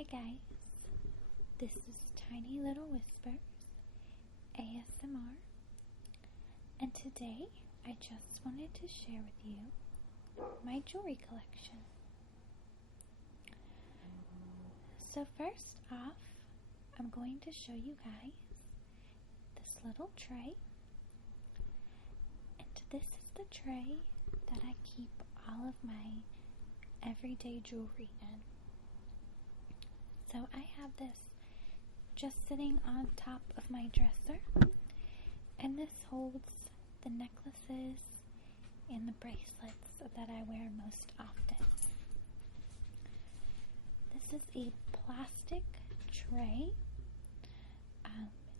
Hi guys, this is Tiny Little Whispers ASMR, and today I just wanted to share with you my jewelry collection. So first off, I'm going to show you guys this little tray, and this is the tray that I keep all of my everyday jewelry in. So I have this just sitting on top of my dresser, and this holds the necklaces and the bracelets that I wear most often. This is a plastic tray.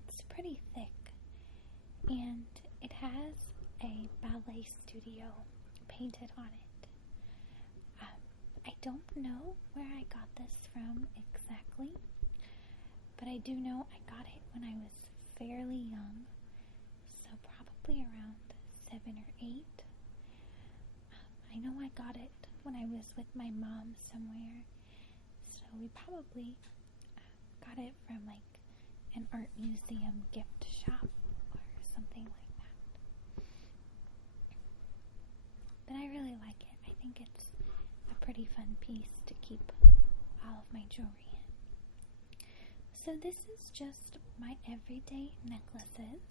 It's pretty thick, and it has a ballet studio painted on it. I don't know where I got this from exactly, but I do know I got it when I was fairly young, so probably around 7 or 8. I know I got it when I was with my mom somewhere, so we probably got it from like an art museum gift shop or something like that. But I really like it. I think it's a pretty fun piece to keep all of my jewelry in. So this is just my everyday necklaces,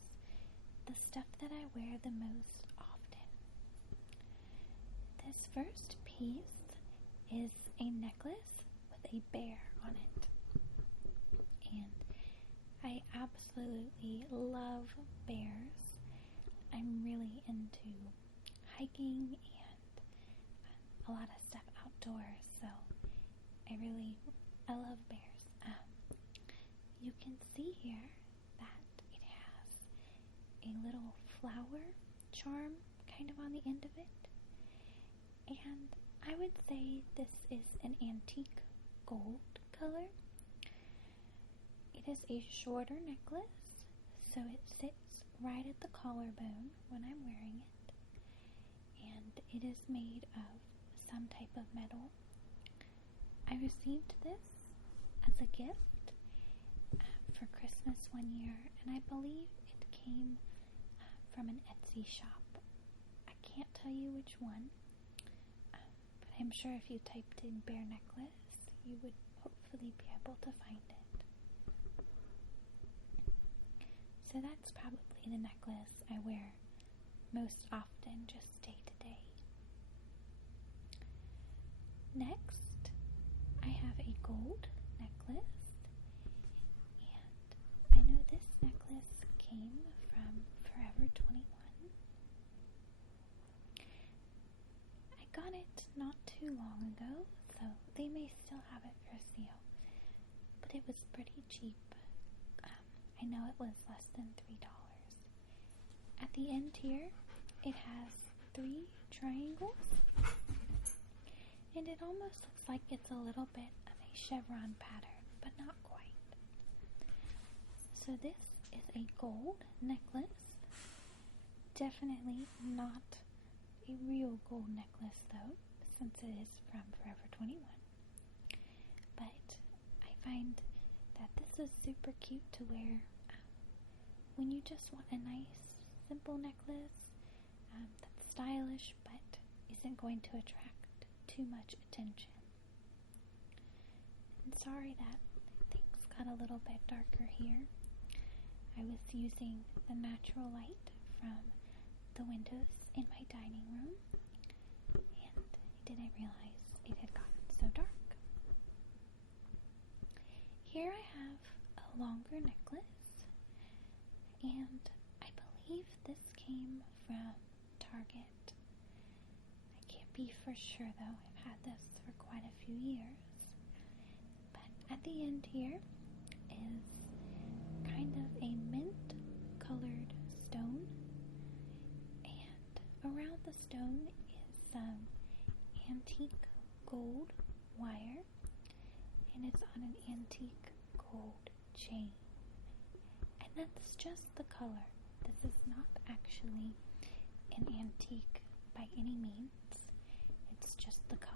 the stuff that I wear the most often. This first piece is a necklace with a bear on it, and I absolutely love bears. I'm really into hiking and a lot of stuff outdoors, so I love bears. You can see here that it has a little flower charm kind of on the end of it, and I would say this is an antique gold color. It is a shorter necklace, so it sits right at the collarbone when I'm wearing it, and it is made of some type of metal. I received this as a gift for Christmas one year, and I believe it came from an Etsy shop. I can't tell you which one, but I'm sure if you typed in bear necklace, you would hopefully be able to find it. So that's probably the necklace I wear most often, just day to day. Next, I have a gold necklace, and I know this necklace came from Forever 21. I got it not too long ago, so they may still have it for sale, but it was pretty cheap. I know it was less than $3. At the end here, it has 3 triangles, and it almost looks like it's a little bit of a chevron pattern, but not quite. So this is a gold necklace. Definitely not a real gold necklace though, since it is from Forever 21. But I find that this is super cute to wear when you just want a nice, simple necklace that's stylish but isn't going to attract too much attention. And sorry that things got a little bit darker here. I was using the natural light from the windows in my dining room, and I didn't realize it had gotten so dark. Here I have a longer necklace, and I believe this came from Target. I can't be for sure though, I've had this for quite a few years. But at the end here is kind of a mint colored stone, and around the stone is some antique gold wire, and it's on an antique gold chain. And that's just the color. This is not actually an antique by any means. It's just the coloring.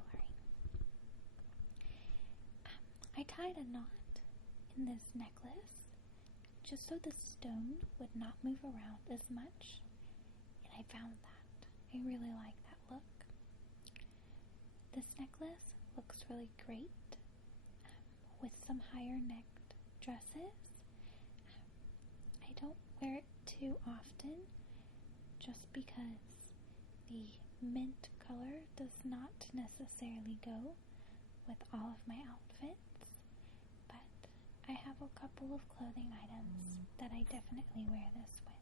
I I tied a knot in this necklace just so the stone would not move around as much, and I found that. I really like that look. This necklace looks really great with some higher necked dresses. I don't wear it too often just because the mint color does not necessarily go with all of my outfits, but I have a couple of clothing items that I definitely wear this with.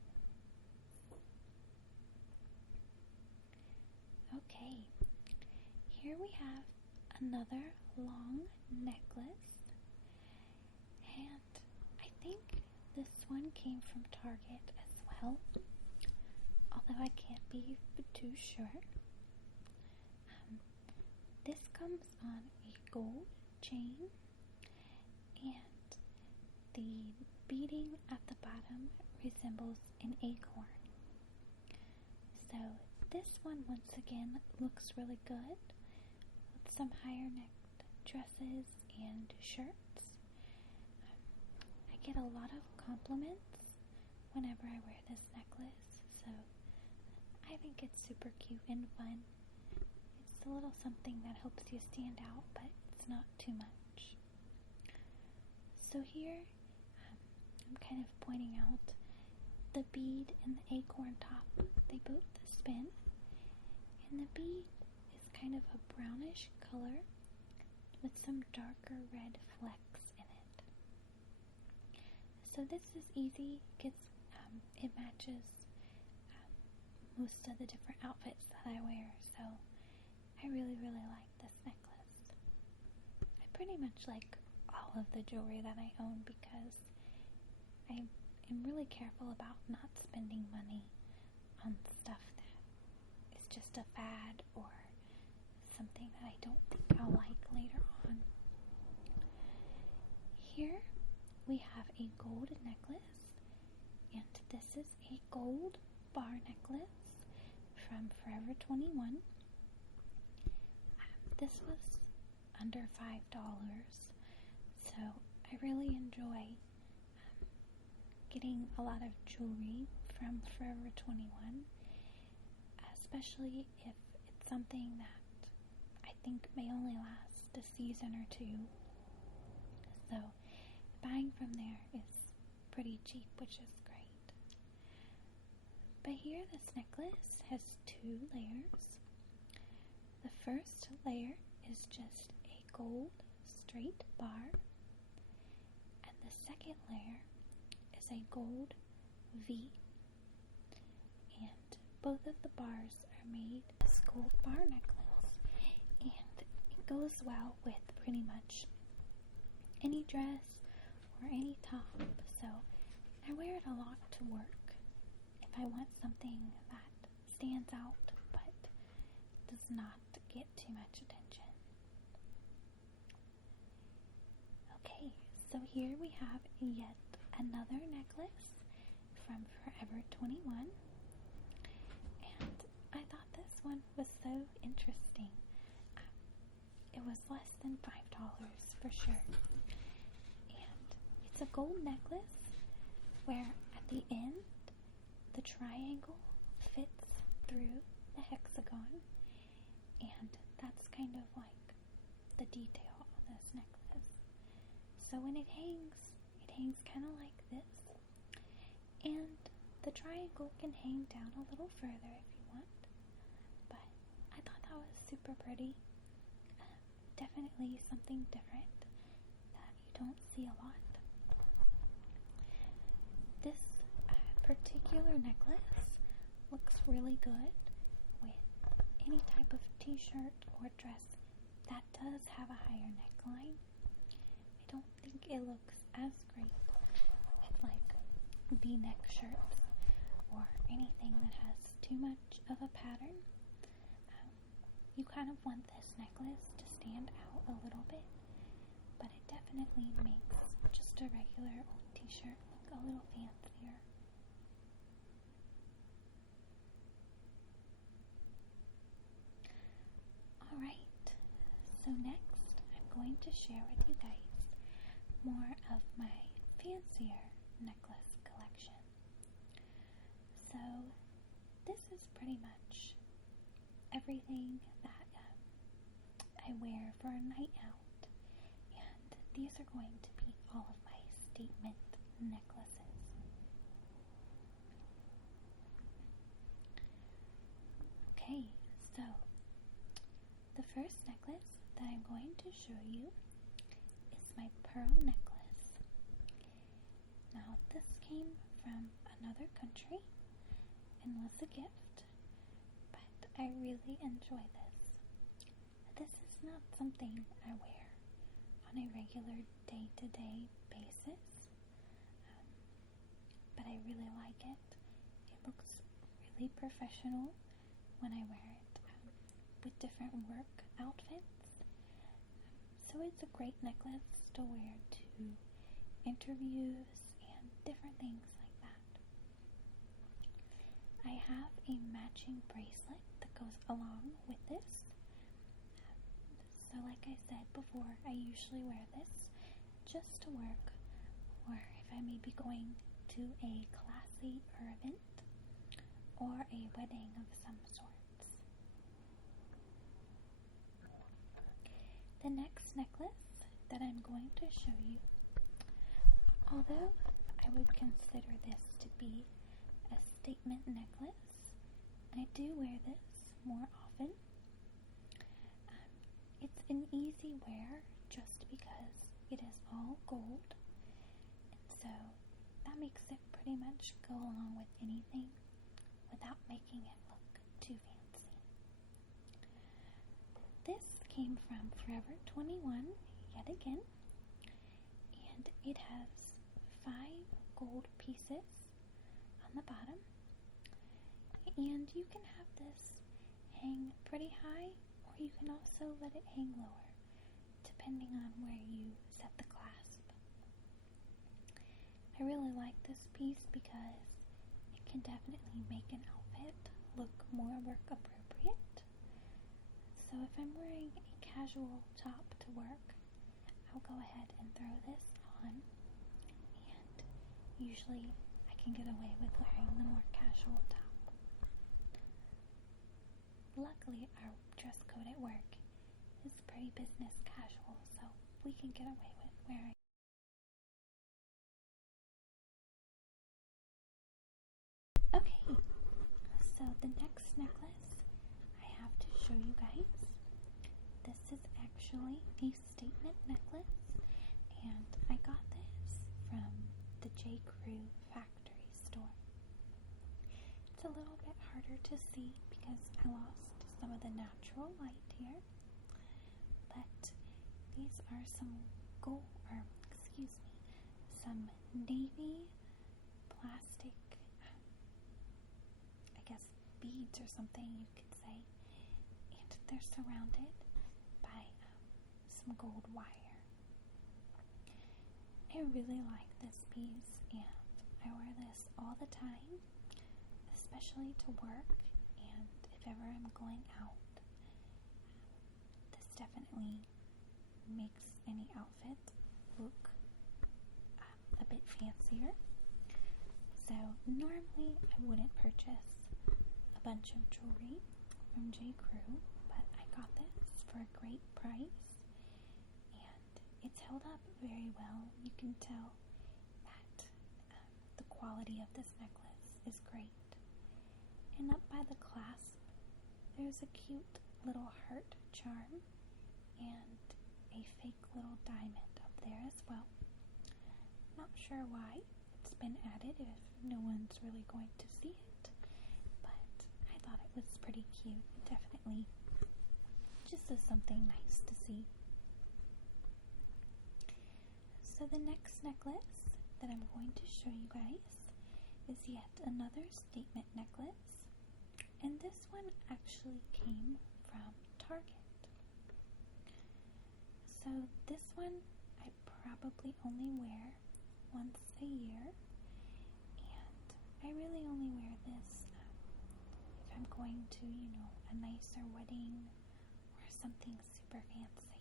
Okay, here we have another long necklace, and I think this one came from Target as well, although I can't be too sure. This comes on a gold chain, and the beading at the bottom resembles an acorn. So this one once again looks really good with some higher necked dresses and shirts. I get a lot of compliments whenever I wear this necklace, so I think it's super cute and fun. It's a little something that helps you stand out, but it's not too much. So here, I'm kind of pointing out the bead and the acorn top. They both spin, and the bead is kind of a brownish color with some darker red flecks in it. So this is easy. It matches most of the different outfits that I wear, so I really, really like this necklace. I pretty much like all of the jewelry that I own because I am really careful about not spending money on stuff that is just a fad or something that I don't think I'll like later on. Here we have a gold necklace, and this is a gold bar necklace from Forever 21. This was under $5, so I really enjoy getting a lot of jewelry from Forever 21, especially if it's something that I think may only last a season or two. So buying from there is pretty cheap, which is great. But here this necklace has 2 layers. The first layer is just a gold straight bar, and the second layer is a gold V. And both of the bars are made as gold bar necklace, and it goes well with pretty much any dress or any top, so I wear it a lot to work if I want something that stands out but does not get too much attention. Okay, so here we have yet another necklace from Forever 21, and I thought this one was so interesting. It was less than $5 for sure, and it's a gold necklace where at the end the triangle fits through the hexagon, and that's kind of like the detail on this necklace. So when it hangs kind of like this, and the triangle can hang down a little further if you want, but I thought that was super pretty. Definitely something different that you don't see a lot. This particular necklace looks really good with any type of t-shirt or dress that does have a higher neckline. I don't think it looks as great with like V-neck shirts or anything that has too much of a pattern. You kind of want this necklace to stand out a little bit, but it definitely makes just a regular old t-shirt look a little fancier. Alright, so next I'm going to share with you guys more of my fancier necklace collection. So this is pretty much everything that I wear for a night out, and these are going to be all of my statement necklaces. Okay, so the first necklace that I'm going to show you is my pearl necklace. Now, this came from another country and was a gift, but I really enjoy this. This is not something I wear on a regular day-to-day basis, but I really like it. It looks really professional when I wear it with different work outfits. So it's a great necklace to wear to interviews and different things like that. I have a matching bracelet that goes along with this. So like I said before, I usually wear this just to work, or if I may be going to a classy event or a wedding of some sorts. The next necklace that I'm going to show you, although I would consider this to be a statement necklace, I do wear this more often. It's an easy wear just because it is all gold, and so that makes it pretty much go along with anything without making it look too fancy. This came from Forever 21 yet again, and it has 5 gold pieces on the bottom, and you can have this hang pretty high, or you can also let it hang lower depending on where you set the clasp. I really like this piece because it can definitely make an outfit look more work appropriate. So if I'm wearing a casual top to work, I'll go ahead and throw this on, and usually I can get away with wearing the more casual top. Luckily, our dress code at work is pretty business casual, so we can get away with wearing. Okay, so the next necklace I have to show you guys. This is actually a statement necklace, and I got this from the J. Crew factory store. It's a little bit harder to see because I lost some of the natural light here, but these are some some navy plastic, I guess beads or something you could say, and they're surrounded by some gold wire. I really like this piece, and I wear this all the time, especially to work, and if ever I'm going out. This definitely makes any outfit look a bit fancier. So normally I wouldn't purchase a bunch of jewelry from J. Crew, but I got this for a great price, and it's held up very well. You can tell that the quality of this necklace is great. And up by the clasp, there's a cute little heart charm and a fake little diamond up there as well. Not sure why it's been added if no one's really going to see it, but I thought it was pretty cute. Definitely just as something nice to see. So the next necklace that I'm going to show you guys is yet another statement necklace, and this one actually came from Target. So this one I probably only wear once a year, and I really only wear this if I'm going to, a nicer wedding or something super fancy.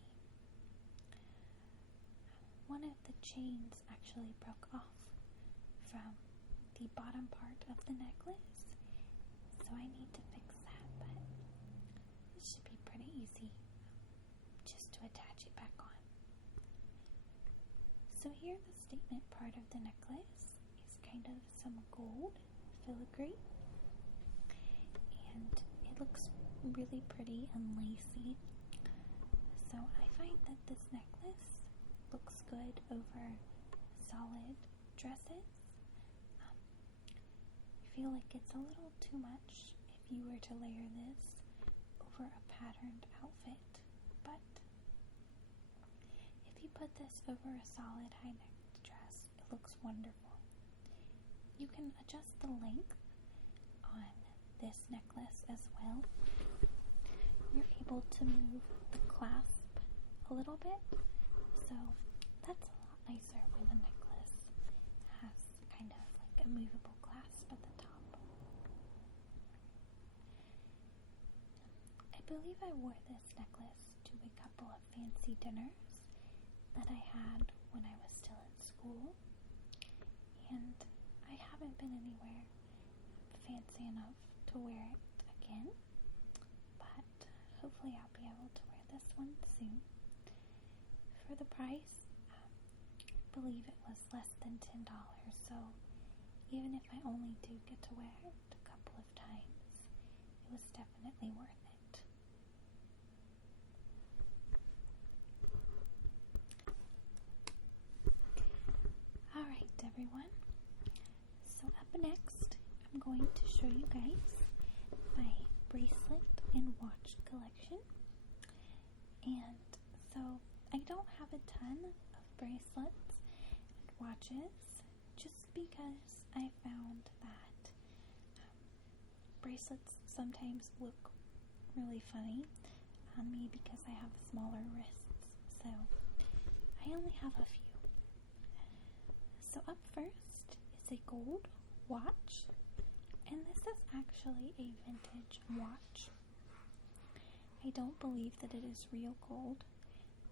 One of the chains actually broke off from the bottom part of the necklace. So I need to fix that, but it should be pretty easy just to attach it back on. So here the statement part of the necklace is kind of some gold filigree, and it looks really pretty and lacy. So I find that this necklace looks good over solid dresses. I feel like it's a little too much if you were to layer this over a patterned outfit, but if you put this over a solid high-necked dress, it looks wonderful. You can adjust the length on this necklace as well. You're able to move the clasp a little bit, so that's a lot nicer when the necklace has kind of like a movable clasp at the top. I believe I wore this necklace to a couple of fancy dinners that I had when I was still in school, and I haven't been anywhere fancy enough to wear it again, but hopefully I'll be able to wear this one soon. For the price, I believe it was less than $10, so even if I only do get to wear it a couple of times, it was definitely worth it. Alright everyone, so up next I'm going to show you guys my bracelet and watch collection. And so I don't have a ton of bracelets and watches just because I found that bracelets sometimes look really funny on me because I have smaller wrists, so I only have a few. So up first is a gold watch, and this is actually a vintage watch. I don't believe that it is real gold,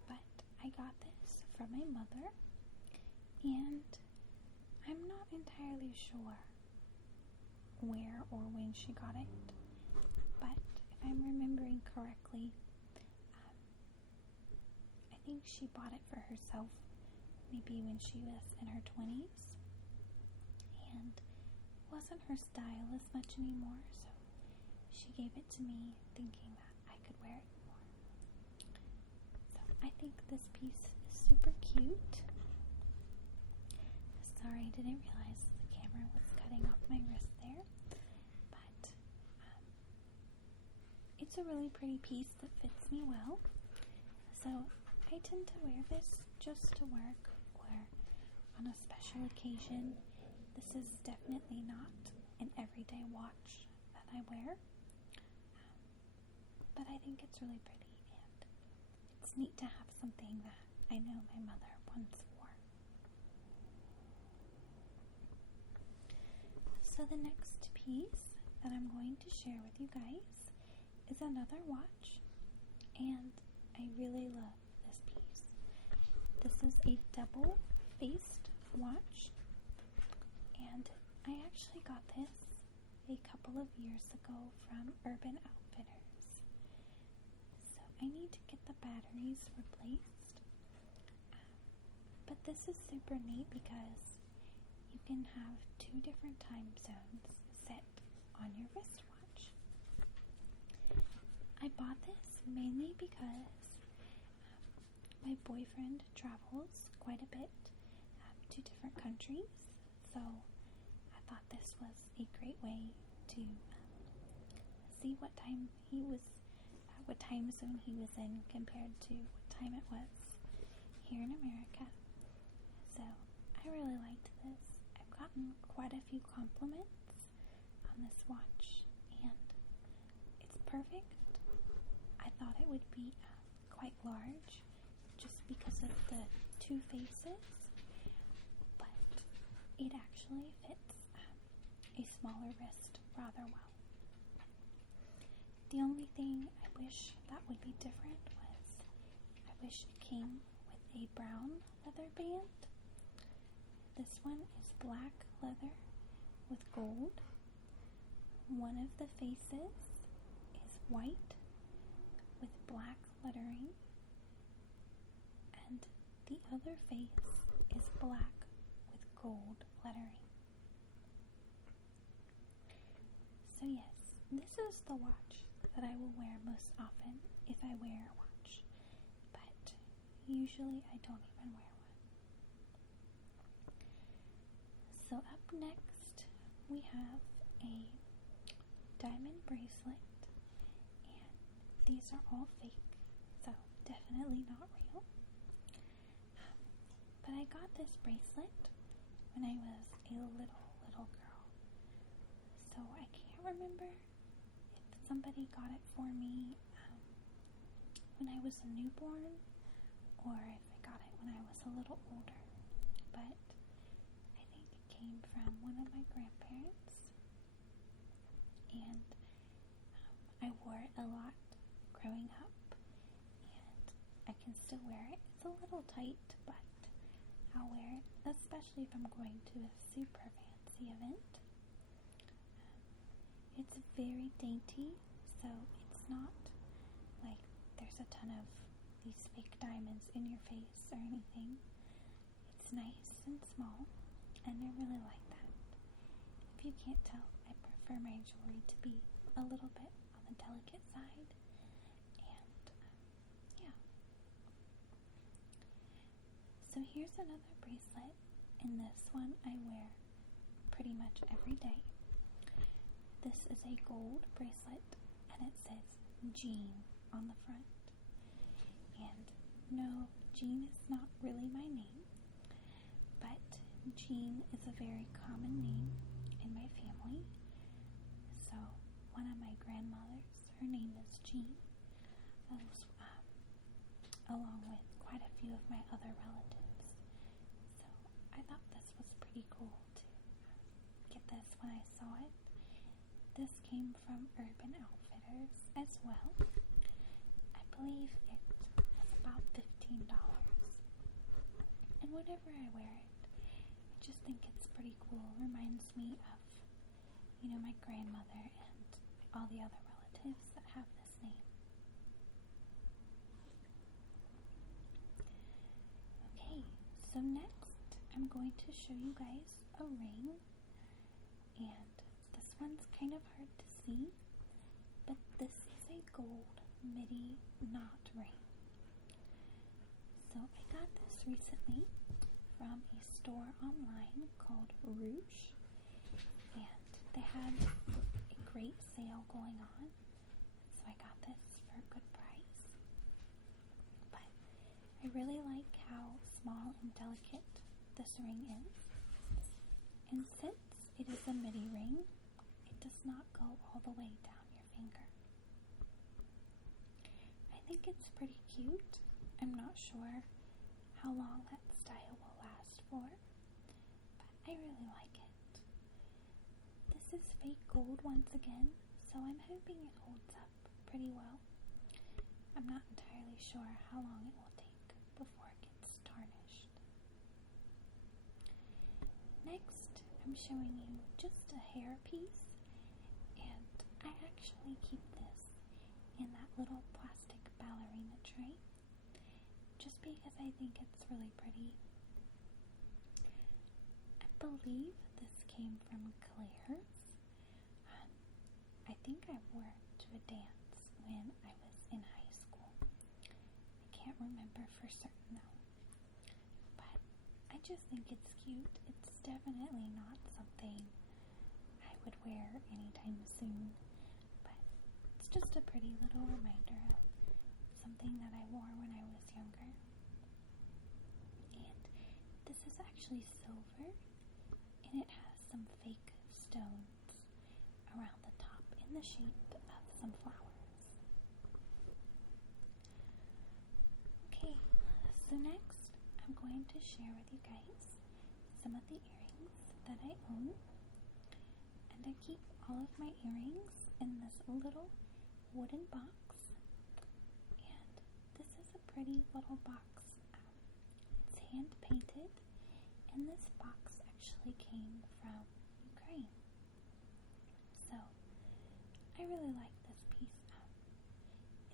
but I got this from my mother, and I'm not entirely sure where or when she got it, but if I'm remembering correctly, I think she bought it for herself maybe when she was in her 20s, and it wasn't her style as much anymore, so she gave it to me thinking that I could wear it more. So I think this piece is super cute. Sorry, I didn't realize the camera was cutting off my wrist there, but it's a really pretty piece that fits me well. So I tend to wear this just to work or on a special occasion. This is definitely not an everyday watch that I wear, but I think it's really pretty, and it's neat to have something that I know my mother once wore. So the next piece that I'm going to share with you guys is another watch, and I really love this piece. This is a double-faced watch, and I actually got this a couple of years ago from Urban Outfitters. So I need to get the batteries replaced, but this is super neat because you can have 2 different time zones set on your wristwatch. I bought this mainly because my boyfriend travels quite a bit to different countries, so I thought this was a great way to see what time zone he was in compared to what time it was here in America. So I really liked this. I've gotten quite a few compliments on this watch, and it's perfect. I thought it would be quite large just because of the 2 faces, but it actually fits a smaller wrist rather well. The only thing I wish that would be different was I wish it came with a brown leather band. This one is black leather with gold. One of the faces is white with black lettering, and the other face is black with gold lettering. So yes, this is the watch that I will wear most often if I wear a watch, but usually I don't even wear one. So up next we have a diamond bracelet, and these are all fake, so definitely not real. But I got this bracelet when I was a little girl, so I can't remember if somebody got it for me when I was a newborn or if I got it when I was a little older, but I think it came from one of my grandparents, and I wore it a lot growing up, and I can still wear it. It's a little tight, but I'll wear it, especially if I'm going to a super fancy event. It's very dainty, so it's not like there's a ton of these fake diamonds in your face or anything. It's nice and small, and I really like that. If you can't tell, I prefer my jewelry to be a little bit on the delicate side, and yeah. So here's another bracelet, and this one I wear pretty much every day. This is a gold bracelet, and it says Jean on the front. And no, Jean is not really my name, but Jean is a very common name in my family. So one of my grandmothers, her name is Jean, along with quite a few of my other relatives. So I thought this was pretty cool to get this when I saw it. This came from Urban Outfitters as well. I believe it was about $15. And whenever I wear it, I just think it's pretty cool. It reminds me of, my grandmother and all the other relatives that have this name. Okay, so next I'm going to show you guys a ring, and this one's kind of hard to see, but this is a gold midi knot ring. So I got this recently from a store online called Rouge, and they had a great sale going on, so I got this for a good price. But I really like how small and delicate this ring is, and since it is a midi ring, it does not go all the way down your finger. I think it's pretty cute. I'm not sure how long that style will last for, but I really like it. This is fake gold once again, so I'm hoping it holds up pretty well. I'm not entirely sure how long it will take before it gets tarnished. Next, I'm showing you just a hair piece, and I actually keep this in that little plastic ballerina tray, just because I think it's really pretty. I believe this came from Claire's. I think I wore it to a dance when I was in high school. I can't remember for certain though. But I just think it's cute. It's definitely not something I would wear anytime soon, but it's just a pretty little reminder of something that I wore when I was younger. And this is actually silver, and it has some fake stones around the top in the shape of some flowers. Okay, so next I'm going to share with you guys some of the earrings that I own, and I keep all of my earrings in this little wooden box, and this is a pretty little box. painted, and this box actually came from Ukraine. So I really like this piece.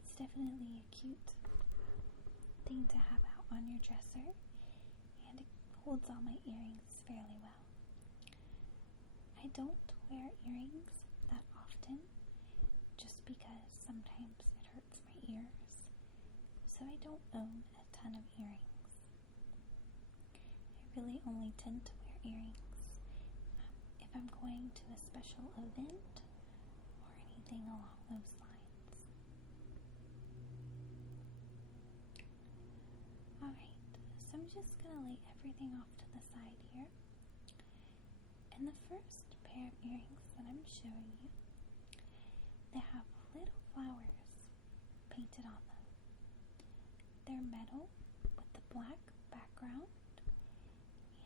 It's definitely a cute thing to have out on your dresser, and it holds all my earrings fairly well. I don't wear earrings that often just because sometimes it hurts my ears, so I don't own a ton of earrings. I really only tend to wear earrings if I'm going to a special event or anything along those lines. Alright, so I'm just going to lay everything off to the side here. And the first pair of earrings that I'm showing you, they have little flowers painted on them. They're metal with a black background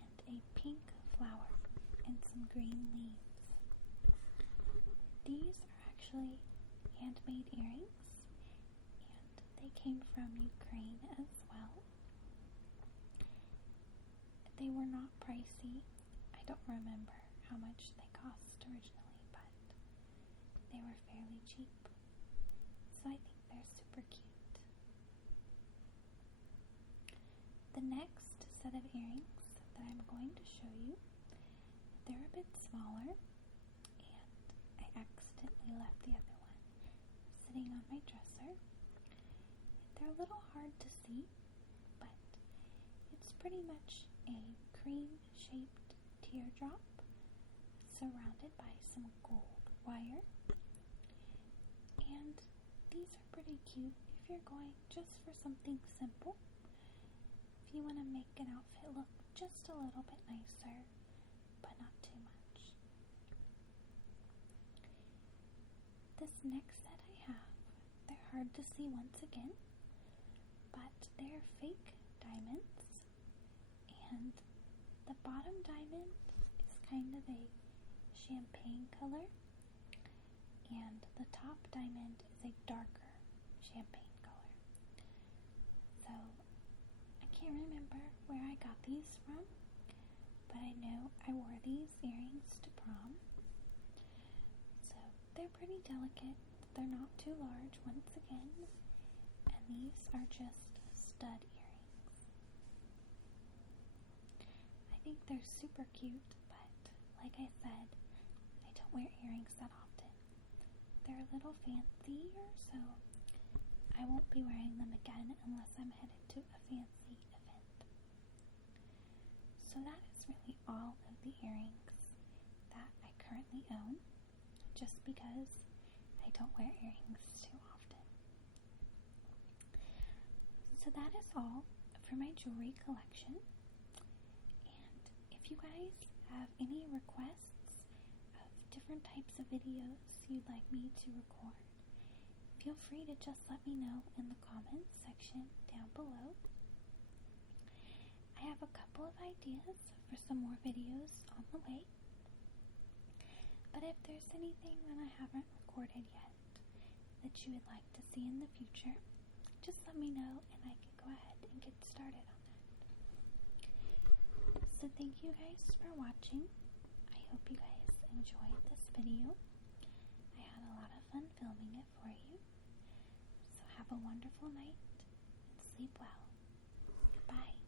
and a pink flower and some green leaves. These are actually handmade earrings, and they came from Ukraine as well. They were not pricey. I don't remember how much they cost originally, but they were fairly cheap. So I think they're super cute. The next set of earrings that I'm going to show you, they're a bit smaller, and I accidentally left the other one sitting on my dresser. They're a little hard to see, but it's pretty much a cream-shaped teardrop surrounded by some gold wire. And these are pretty cute if you're going just for something simple. If you want to make an outfit look just a little bit nicer, but not too much. This next set I have, they're hard to see once again, but they're fake diamonds, and the bottom diamond is kind of a champagne color, and the top diamond is a darker champagne color. So I can't remember where I got these from, but I know I wore these earrings to prom. So they're pretty delicate. They're not too large once again, and these are just stud earrings. I think they're super cute, but like I said, I don't wear earrings that often. They're a little fancier, so I won't be wearing them again unless I'm headed to a fancy event. So that is really all of the earrings that I currently own, just because I don't wear earrings too often. So that is all for my jewelry collection. And if you guys have any requests of different types of videos you'd like me to record, feel free to just let me know in the comments section down below. I have a couple of ideas for some more videos on the way, but if there's anything that I haven't recorded yet that you would like to see in the future, just let me know and I can go ahead and get started on that. So thank you guys for watching. I hope you guys enjoyed this video. I had a lot of fun filming it for you. So have a wonderful night and sleep well. Goodbye.